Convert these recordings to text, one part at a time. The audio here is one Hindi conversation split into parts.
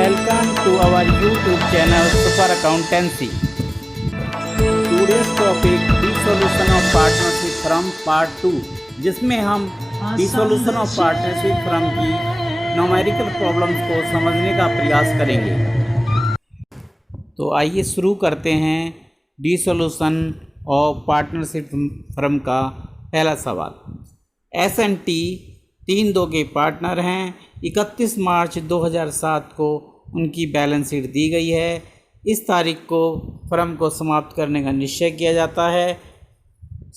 Welcome to our YouTube channel Super Accountancy. Today's topic Dissolution of Partnership from Part 2, जिसमें हम Dissolution of Partnership from की न्यूमेरिकल प्रॉब्लम्स को समझने का प्रयास करेंगे। तो आइए शुरू करते हैं Dissolution of Partnership from का पहला सवाल। S&T 3-2 के पार्टनर हैं। 31 मार्च 2007 को उनकी बैलेंस शीट दी गई है। इस तारीख को फर्म को समाप्त करने का निश्चय किया जाता है।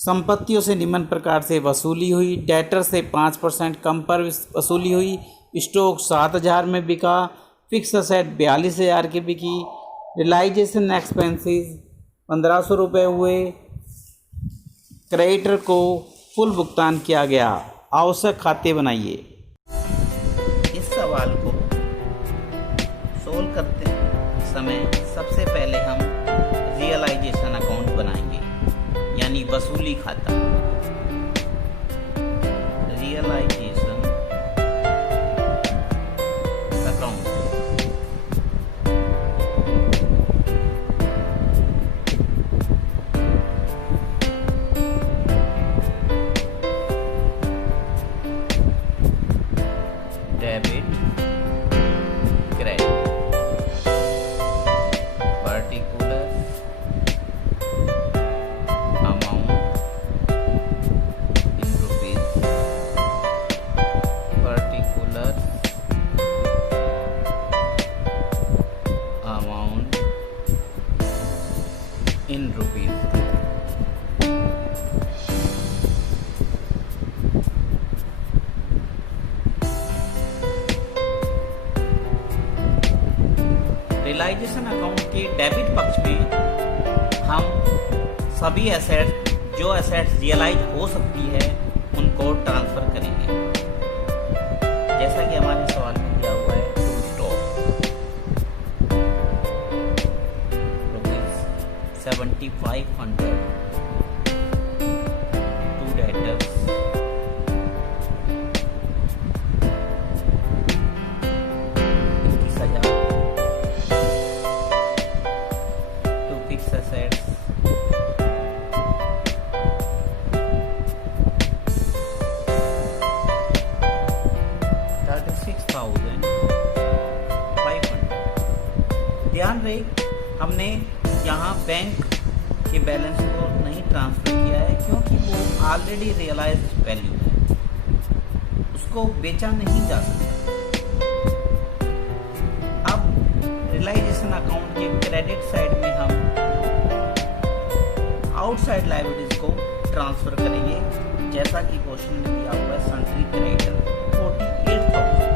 संपत्तियों से निम्न प्रकार से वसूली हुई। डेटर से 5% कम पर वसूली हुई। स्टॉक 7,000 में बिका। फिक्स असेट 42,000 की बिकी। रियलाइजेशन एक्सपेंसेस 1,500 रुपये हुए। क्रेडिटर को फुल भुगतान किया गया। आवश्यक खाते बनाइए। इस सवाल को सोल्व करते समय सबसे पहले हम रियलाइजेशन अकाउंट बनाएंगे, यानी वसूली खाता। Realisation account debit credit particular amount in rupees. Particular amount in rupees. Realisation account के डेबिट पक्ष में हम सभी एसेट्स जो एसेट्स रियलाइज हो सकती है उनको ट्रांसफर करेंगे। जैसा कि हमारे सवाल में दिया हुआ है, to stock ₹7,500, to debtors assets 36,500। ध्यान रहे, हमने यहाँ बैंक के बैलेंस को नहीं ट्रांसफर किया है क्योंकि वो ऑलरेडी रियलाइज्ड वैल्यू है, उसको बेचा नहीं जा सकता। अब रियलाइजेशन अकाउंट के क्रेडिट साइड में हम आउटसाइड लायबिलिटीज को ट्रांसफर करेंगे, जैसा कि क्वेश्चन में दिया हुआ है। Sundry creditor 48,000।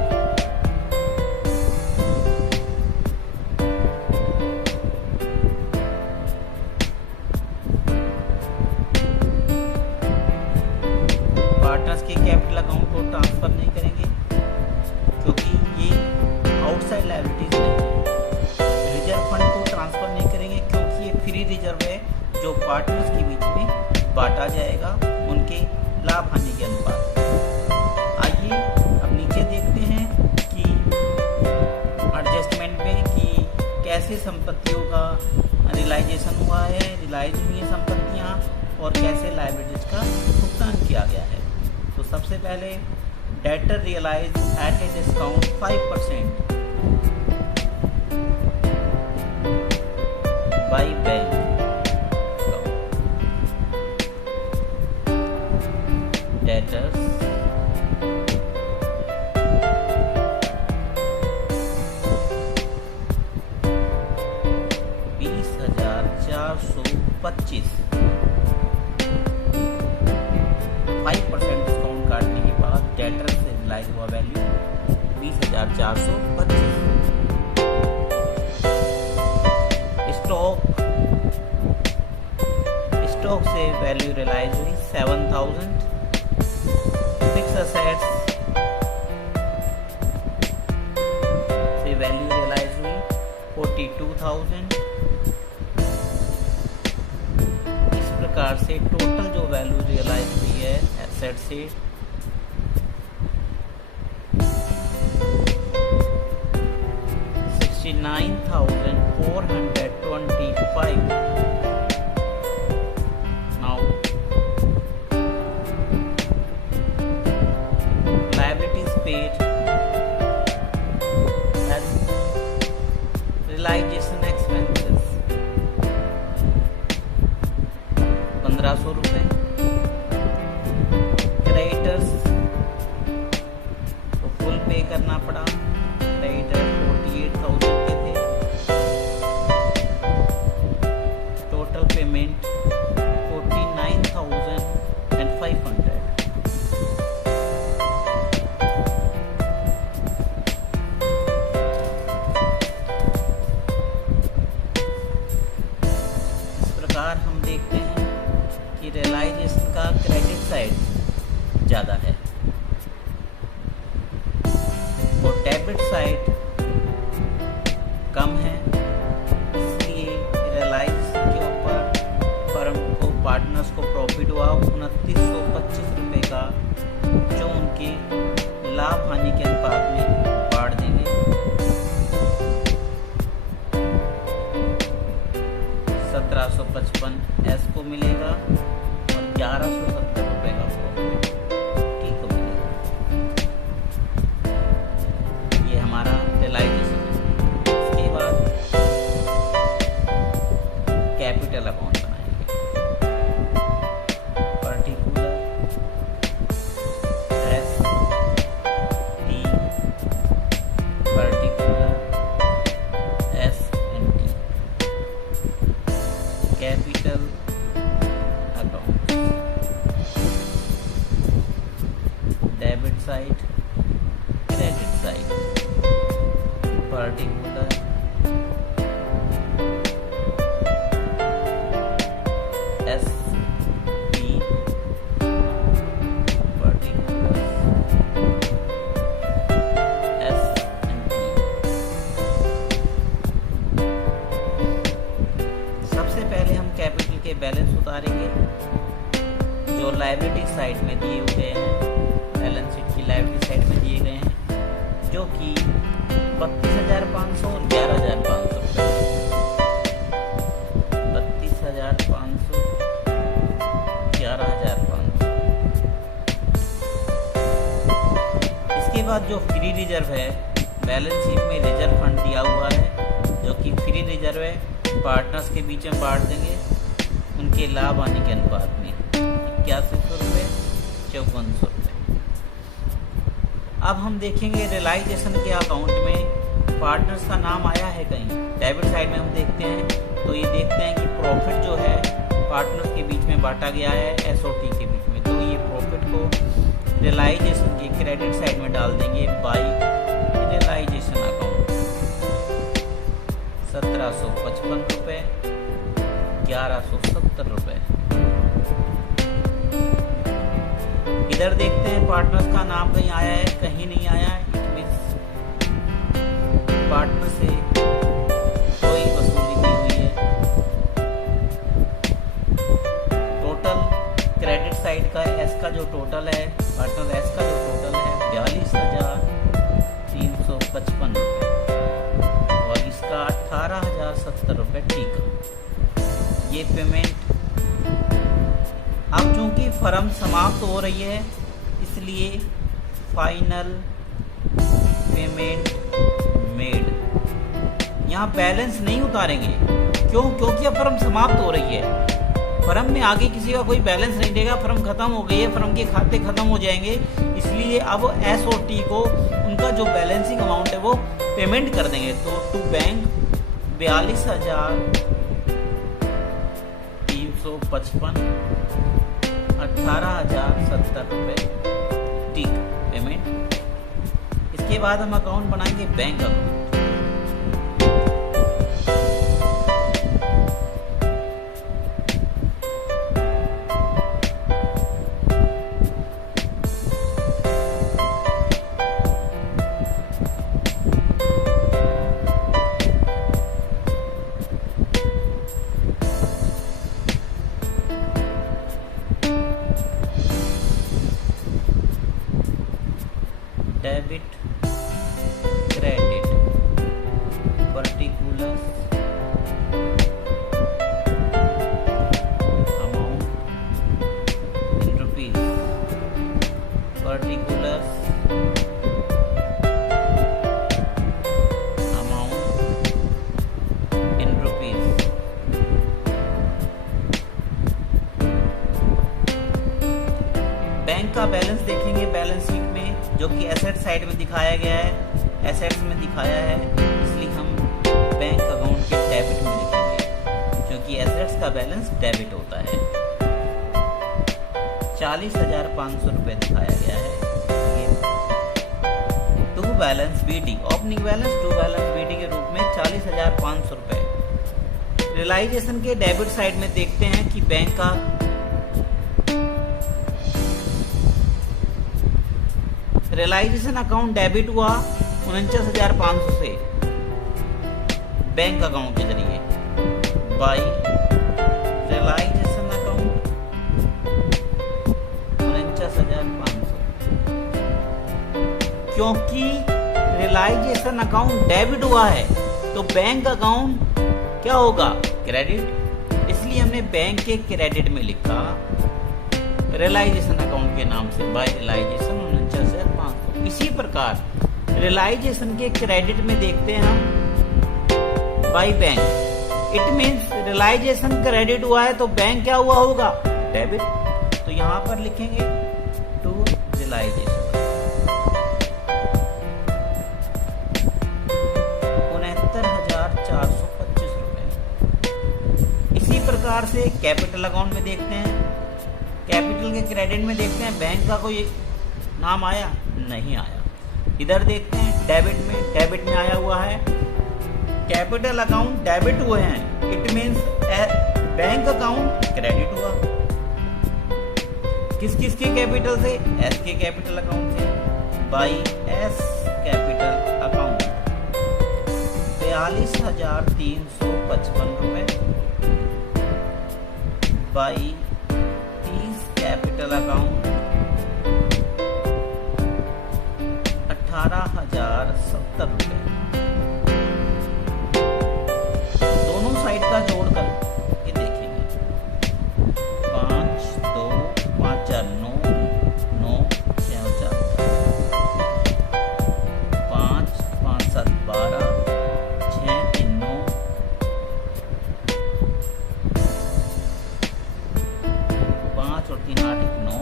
पार्टनर्स के कैपिटल अकाउंट को ट्रांसफर नहीं करेंगे क्योंकि ये आउटसाइड लायबिलिटीज नहीं। रिजर्व फंड को ट्रांसफर नहीं करेंगे क्योंकि ये फ्री रिजर्व है जो पार्टनर्स के बीच में बांटा जाएगा उनके लाभ हानि के अनुपात। आइए अब नीचे देखते हैं कि एडजस्टमेंट में कि कैसे संपत्तियों का रियलाइजेशन हुआ है, रियलाइज हुई है संपत्तियां, और कैसे लायबिलिटीज का भुगतान किया गया है। तो सबसे पहले debtor realise at a discount 5% by bank. Debtors ₹20,425। 5% discount काटने के बाद डेटर से रियलाइज हुआ वैल्यू 20,425। स्टॉक से वैल्यू रियलाइज हुई 7,000। फिक्स असेट्स से वैल्यू रियलाइज हुई 42,000। इस प्रकार से टोटल जो वैल्यू रियलाइज हुई है एसेट से 69,425. Now liabilities paid as realization expenses 1500 रुपये। क्रेडिटर्स को फुल पे करना पड़ा। क्रेडिटर 48,000 के थे। Total payment 49,500। इस प्रकार हम देखते हैं कि रियलाइजेशन का क्रेडिट साइड ज़्यादा है और डेबिट साइड कम है। इसलिए रियलाइज के ऊपर फर्म को, पार्टनर्स को प्रॉफिट हुआ 2925 रुपये का, जो उनके लाभ हानि के अनुपात में बांट देंगे। 1755 एस को मिलेगा और 1170 रुपये का प्रॉफिट टी को मिलेगा। ये हमारा रियलाइजेशन है। इसके बाद कैपिटल अकाउंट बनाएंगे। Particular S T, particular S N T, capital account, debit side, credit side, particular S T, particular S N T. सबसे पहले हम कैपिटल के बैलेंस उतारेंगे जो लायबिलिटी साइड में दिए हुए हैं। बैलेंस शीट की लायबिलिटी साइड में दिए गए हैं, जो कि 32,500 और 11,500 रुपये। 32,500, 11,500। इसके बाद जो फ्री रिजर्व है, बैलेंस शीट में रिजर्व फंड दिया हुआ है, जो कि फ्री रिजर्व है, पार्टनर्स के बीच में बांट देंगे उनके लाभ आने के अनुपात में। 8100 रुपये, 5400 रुपये। अब हम देखेंगे रियलाइजेशन के अकाउंट में पार्टनर्स का नाम आया है कहीं। डेबिट साइड में हम देखते हैं तो ये देखते हैं कि प्रॉफिट जो है पार्टनर्स के बीच में बांटा गया है एसओटी के बीच में। तो ये प्रॉफिट को रियलाइजेशन के क्रेडिट साइड में डाल देंगे बाई रियलाइजेशन अकाउंट। 1755 रुपये, 1170 रुपये। इधर देखते हैं पार्टनर्स का नाम कहीं आया है, कहीं नहीं आया है। इट मीन्स पार्टनर से कोई वसूली नहीं हुई है। टोटल क्रेडिट साइड का एस का जो टोटल है, पार्टनर एस का जो टोटल है 42,355 रुपये और इसका 18,070 रुपये ठीक है। ये पेमेंट अब चूंकि फर्म समाप्त हो रही है, इसलिए फाइनल पेमेंट मेड। यहाँ बैलेंस नहीं उतारेंगे। क्यों? क्योंकि अब फर्म समाप्त हो रही है। फर्म में आगे किसी का कोई बैलेंस नहीं देगा। फर्म खत्म हो गई है, फर्म के खाते खत्म हो जाएंगे। इसलिए अब एसओटी को उनका जो बैलेंसिंग अमाउंट है वो पेमेंट कर देंगे। तो टू बैंक 42,355, 18,070 रुपये ठीक पेमेंट। इसके बाद हम अकाउंट बनाएंगे bank account. Debit, credit, side में दिखाया गया है, एसेट्स में दिखाया है, इसलिए हम बैंक अकाउंट के डेबिट में लिखेंगे, क्योंकि एसेट्स का बैलेंस डेबिट होता है। 40,500 रुपये दिखाया गया है। To balance BD, opening balance to balance BD के रूप में 40,500 रुपये। रियलाइजेशन के डेबिट साइड में देखते हैं कि बैंक का रियलाइजेशन अकाउंट डेबिट हुआ 49,500 से बैंक अकाउंट के जरिए बाई रियलाइजेशन अकाउंट 49,500। क्योंकि रियलाइजेशन अकाउंट डेबिट हुआ है तो बैंक अकाउंट क्या होगा, क्रेडिट, इसलिए हमने बैंक के क्रेडिट में लिखा रियलाइजेशन अकाउंट के नाम से बाय रियलाइजेशन 49,500। इसी प्रकार रियलाइजेशन के क्रेडिट में देखते हैं हम by bank, it means realisation credit हुआ है तो बैंक क्या हुआ होगा, डेबिट, तो यहां पर लिखेंगे टू रियलाइजेशन 69,425 रुपए। इसी प्रकार से कैपिटल अकाउंट में देखते हैं, कैपिटल के क्रेडिट में देखते हैं बैंक का कोई नाम आया, नहीं आया। इधर देखते हैं डेबिट में आया हुआ है, कैपिटल अकाउंट डेबिट हुए हैं, it means bank account credit हुआ। किस के कैपिटल से, एस के कैपिटल अकाउंट से बाई एस कैपिटल अकाउंट 42,355 रुपए बाई कैपिटल अकाउंट 18,070 रुपए। दोनों साइड का जोड़कर ये देखेंगे, 5, 2, 5, 4, 9, 9, 6, 4, 5, 5, 7, 12, 6, 3, 9, 5 और 3, 8, 9,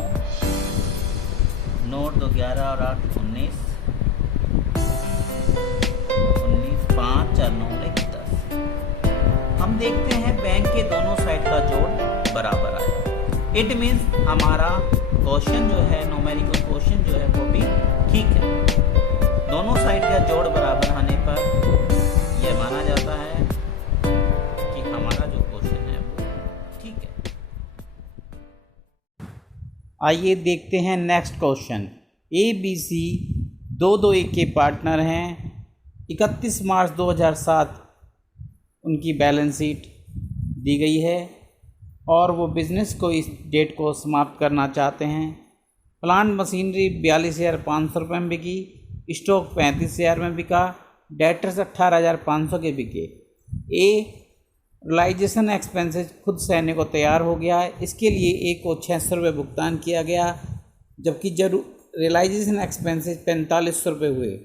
9 और 2, 11 और 8, 19, 5, 4, 9, 1, 10। हम देखते हैं बैंक के दोनों साइड का जोड़ बराबर आया, इट मीन्स हमारा क्वेश्चन जो है, न्यूमेरिकल क्वेश्चन जो है वो भी ठीक है। दोनों साइड का जोड़ बराबर आने पर यह माना जाता है कि हमारा जो क्वेश्चन है वो ठीक है। आइए देखते हैं नेक्स्ट क्वेश्चन। ABC 221 के पार्टनर हैं। 31 मार्च 2007 उनकी बैलेंस शीट दी गई है और वो बिज़नेस को इस डेट को समाप्त करना चाहते हैं। प्लांट मशीनरी 42,500 रुपये में बिकी, स्टॉक 35,000 में बिका, डेटर्स 18,500 के बिके। रियलाइजेशन एक्सपेंसेस खुद सहने को तैयार हो गया है, इसके लिए A को 600 रुपये भुगतान किया गया, जबकि रियलाइजेशन एक्सपेंसेस 4500 रुपये हुए।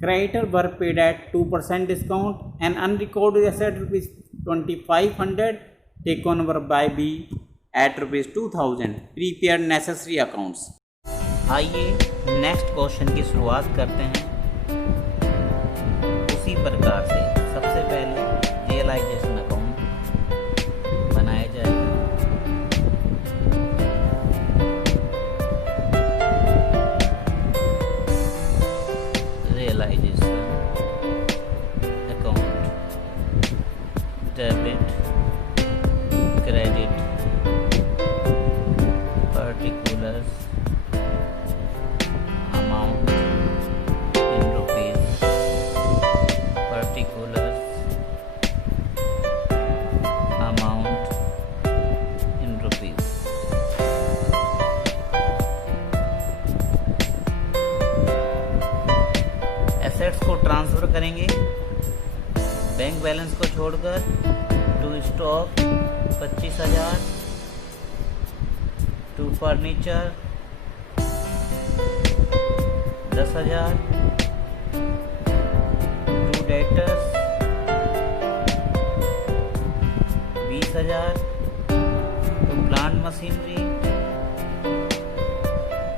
Creditor were paid at 2% discount and unrecorded asset ₹2,500 taken over by B at ₹2,000 prepared necessary accounts. आइए नेक्स्ट क्वेश्चन की शुरुआत करते हैं उसी प्रकार से। सबसे पहले रियलाइजेशन अकाउंट बनाया जाएगा। Realisation account debit credit particulars amount in rupees particulars amount in rupees. Assets को ट्रांसफर करेंगे बैंक बैलेंस को छोड़कर to stock 25,000, to furniture 10,000, to debtors 20,000, to plant machinery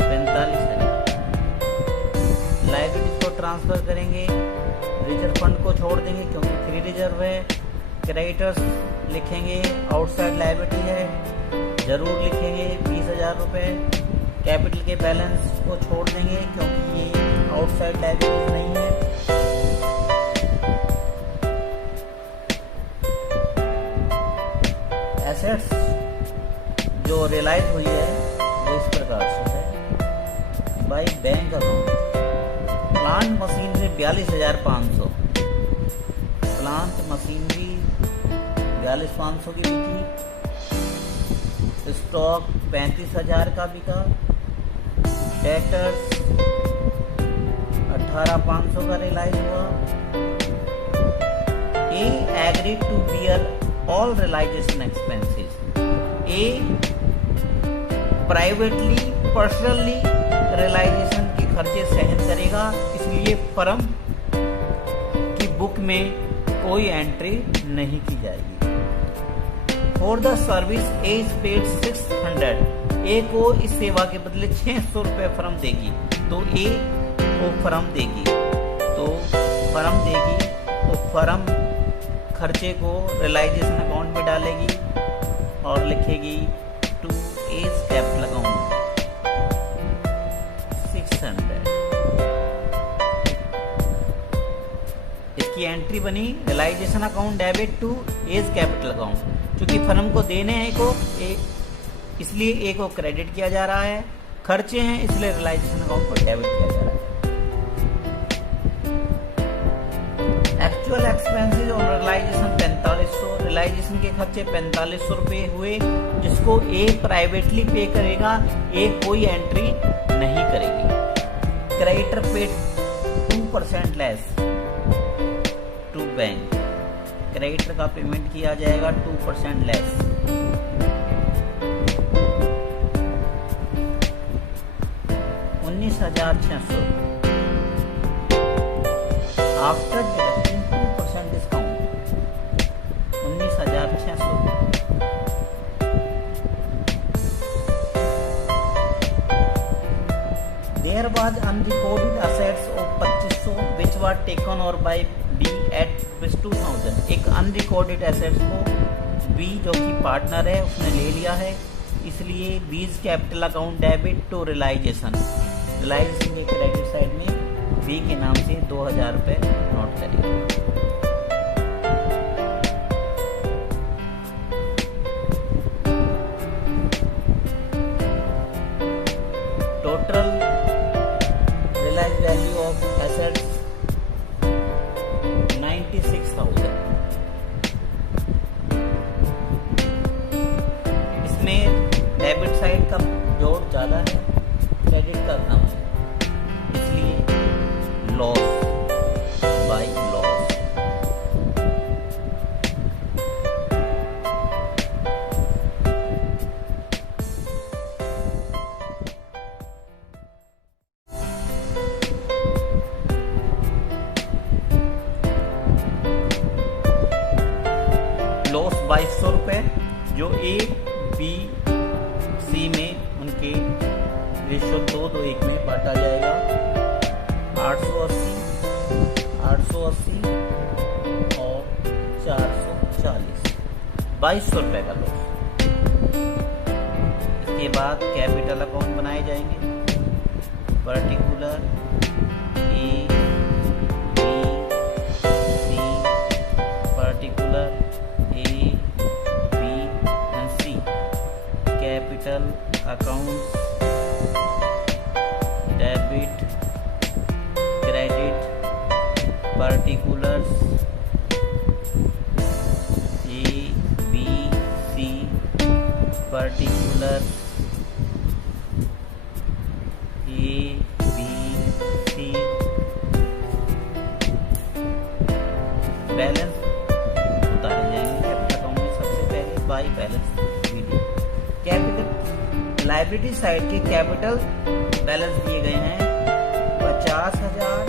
45,000। Transfer करेंगे। रिजर्व फंड को छोड़ देंगे क्योंकि फ्री रिजर्व है। क्रेडिटर्स लिखेंगे, आउटसाइड लायबिलिटी है, ज़रूर लिखेंगे 20,000 रुपये। कैपिटल के बैलेंस को छोड़ देंगे क्योंकि ये आउटसाइड लायबिलिटी नहीं है। एसेट्स जो रियलाइज हुई है वो इस प्रकार से है। By bank account plant machinery 42,500, plant machinery 42,500 की बिकी। स्टॉक 35,000 का बिका। ट्रैक्टर्स 18,500 का रियलाइज हुआ। A agreed to bear all realisation expenses. A privately personally realisation के खर्चे सहन करेगा, इसलिए फर्म की बुक में कोई एंट्री नहीं की जाएगी। For the service A is paid 600। ए को इस सेवा के बदले 600 रुपये फर्म देगी, तो ए को फर्म देगी, तो फर्म खर्चे को रियलाइजेशन अकाउंट में डालेगी और लिखेगी टू एज कैपिटल अकाउंट 600। इसकी एंट्री बनी realisation account debit to A's capital account. क्योंकि फर्म को देने हैं को इसलिए ए को क्रेडिट किया जा रहा है, खर्चे हैं इसलिए रियलाइजेशन अकाउंट को डेबिट किया जा रहा है। एक्चुअल एक्सपेंसेस और रियलाइजेशन 4500। रियलाइजेशन के खर्चे 4500 रुपये हुए, जिसको ए प्राइवेटली पे करेगा, ए कोई एंट्री नहीं करेगी। Creditor paid 2% less to bank. Creditor का पेमेंट किया जाएगा 2% less. $19,600 after deducting 2% discount 19,600। There was unrecorded assets of 2,500 which were taken over by B at ₹2,000। एक अनरिकॉर्डेड एसेट्स को बी जो कि पार्टनर है उसने ले लिया है, इसलिए B's capital account debit to realisation. Realisation के क्रेडिट साइड में बी के नाम से 2,000 रुपये नोट करिए। Total realise value of assets 96,000। इसमें डेबिट साइड का जोड़ ज़्यादा है, क्रेडिट का कम है, इसलिए लॉस बाय लॉस। लॉस 2,200 रुपये जो ए बी सी में उनके रेशो 2:1 में बांटा जाएगा। 880 और 440, 2,200 रुपये का लॉस। इसके बाद कैपिटल अकाउंट बनाए जाएंगे। Particular A B C, particular A B and C. Capital account debit credit particulars A B C, particular A B C. Balance उतारे जाएंगे कैपिटल अकाउंट में सबसे पहले by balance video. Capital liability side के कैपिटल बैलेंस दिए गए हैं 50,000,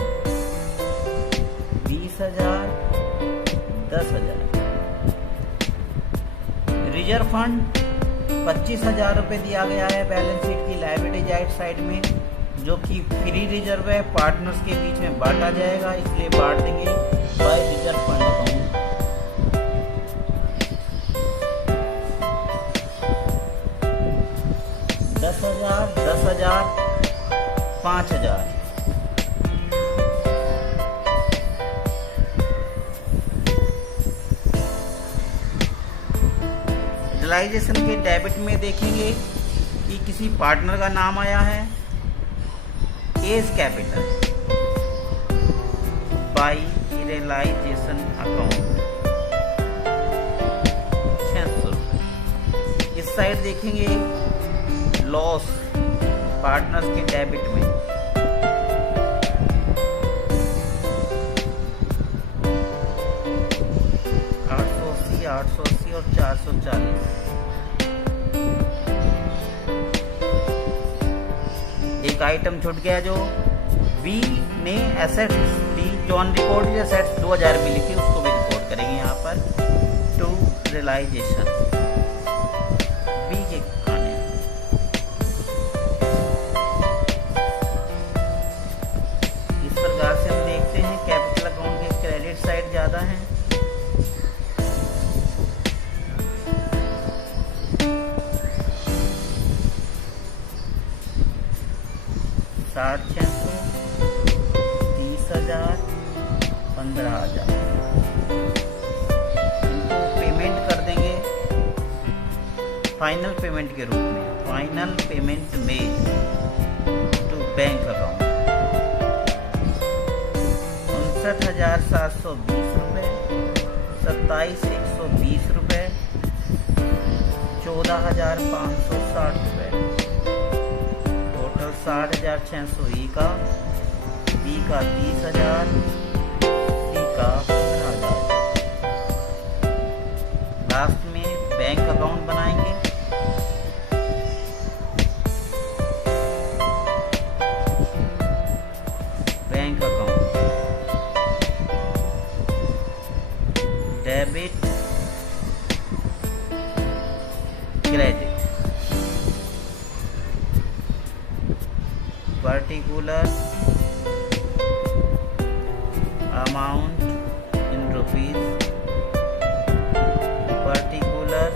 20,000, 10,000। रिजर्व फंड 25,000 रुपये दिया गया है बैलेंस शीट की लायबिलिटी साइड में। जो कि फ्री रिजर्व है, पार्टनर्स के बीच में बांटा जाएगा, इसलिए बांट देंगे बाय रिजर्व फंड अकाउंट। दस हजार 5,000। रियलाइजेशन के डेबिट में देखेंगे कि किसी पार्टनर का नाम आया है, A's capital by realisation account 600 रुपये। इस साइड देखेंगे लॉस पार्टनर्स के डेबिट में 880 और 440। एक आइटम छूट गया जो बी ने एसेट्स दी, जो अनरिकॉर्डेड एसेट्स 2000 में लिखी, उसको भी रिकॉर्ड करेंगे यहाँ पर टू रियलाइजेशन बी के खाने। इस प्रकार से हम देखते हैं कैपिटल अकाउंट के क्रेडिट साइड ज्यादा है, साठ 600, 30,000, 15,000। इनको पेमेंट कर देंगे फाइनल पेमेंट के रूप में, final payment made to bank account 59,720 रुपये, 27,120 रुपये, 14,560 रुपये, 60,600 ई का, बी का 30,000, सी का 15,000। लास्ट में बैंक अकाउंट बनाएंगे, bank account debit credit particular amount in rupees, particular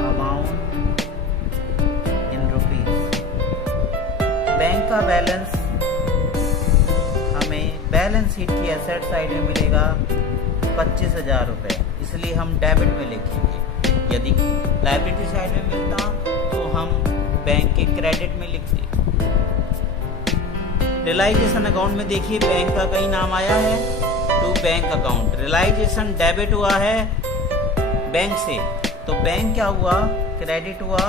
amount in rupees। Bank का बैलेंस हमें बैलेंस शीट की एसेट साइड में मिलेगा 25,000 रुपये, इसलिए हम डेबिट में लिखेंगे। यदि लायबिलिटी साइड में मिलता तो हम बैंक के क्रेडिट में लिखते। रियलाइजेशन अकाउंट में देखिए बैंक का कहीं नाम आया है to bank account, realisation debit हुआ है बैंक से, तो बैंक क्या हुआ, क्रेडिट हुआ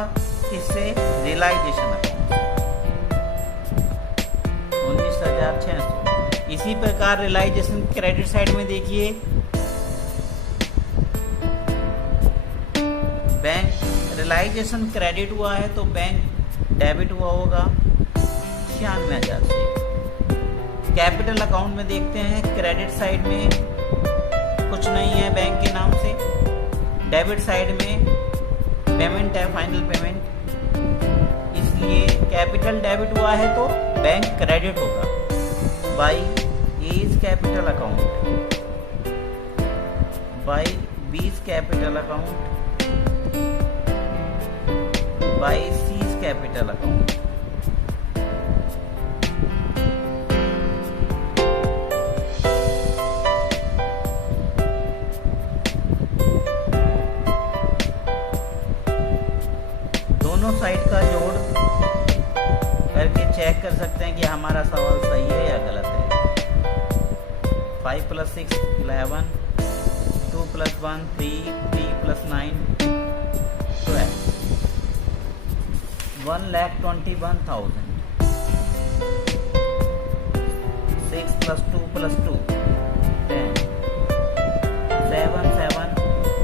किससे, रियलाइजेशन अकाउंट 19,600। इसी प्रकार रियलाइजेशन क्रेडिट साइड में देखिए बैंक रियलाइजेशन क्रेडिट हुआ है तो बैंक डेबिट हुआ होगा 96,000 से। कैपिटल अकाउंट में देखते हैं क्रेडिट साइड में कुछ नहीं है बैंक के नाम से, डेबिट साइड में पेमेंट है, फाइनल पेमेंट, इसलिए कैपिटल डेबिट हुआ है तो बैंक क्रेडिट होगा by A's capital account, by B's capital account, by C's capital account. दोनों साइड का जोड़ करके चेक कर सकते हैं कि हमारा सवाल सही है या गलत है। 5 + 6 11, 2 + 1 3, 3 + 9 12, 1,21,000, 6 + 2 + 2 10, 7 7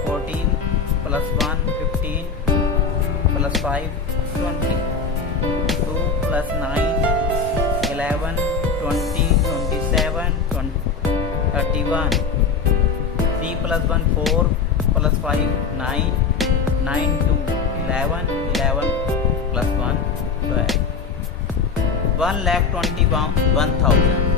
14 + 1 15 + 5 20, 2 + 9 11 20 27 31, 3 + 1 4 + 5 9 9 2 11 11 + 1 12। 1,21,000